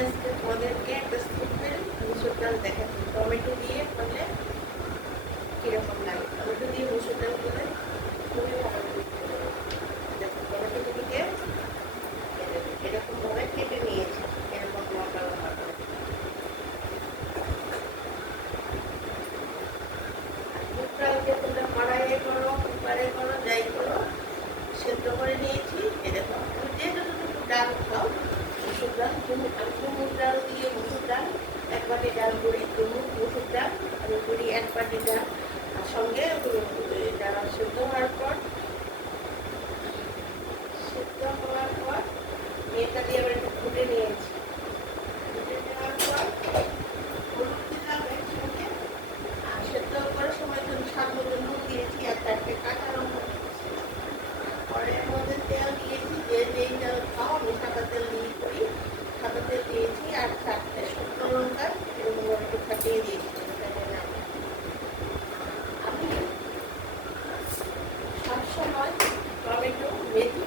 আজকে তোমাদেরকে একটা সিম্পল মুসুর ডাল দেখাচ্ছি। টমেটো দিয়ে করলে কিরকম লাগে, টমেটো দিয়ে মুসুর ডাল করলে খুবই ভালো লাগে। দেখো টমেটোগুলিকে এরকম ভাবে কেটে নিয়েছি, এরকম লম্বা লম্বা করে। মুসুর ডালকে তোমরা কড়াইয়ে করো, কুকারে করো, যাই করো, সেদ্ধ করে নিয়েছি। এরকম যে যতটুকু ডাল খাও, মুসুর ডাল, মুগ ডাল দিয়ে মুসুর ডাল 1 বাটি ডাল করি, মুসুর ডাল আমি করি 1 বাটি ডাল, আর সঙ্গে ডাল সেদ্ধ হওয়ার পর এটা দিয়ে আবার একটু ফুটে নিয়েছি। ফুটে নেওয়ার পর হলুদ দিলাম একসঙ্গে, আর সেদ্ধ করার সময় তো স্বাদ মতো নুন দিয়েছি, আর 4টে কাঁচা লঙ্কা দিয়েছি। কড়াইয়ের মধ্যে তেল দিয়েছি, যে যেই তেল খাও, আমি সাদা তেল দিয়ে করি, সাদা তেল দিয়েছি, আর 4টে শুকনো লঙ্কা এরকম একটু ফাটিয়ে দিয়েছি। আমি সবসময় টমেটো, মেথি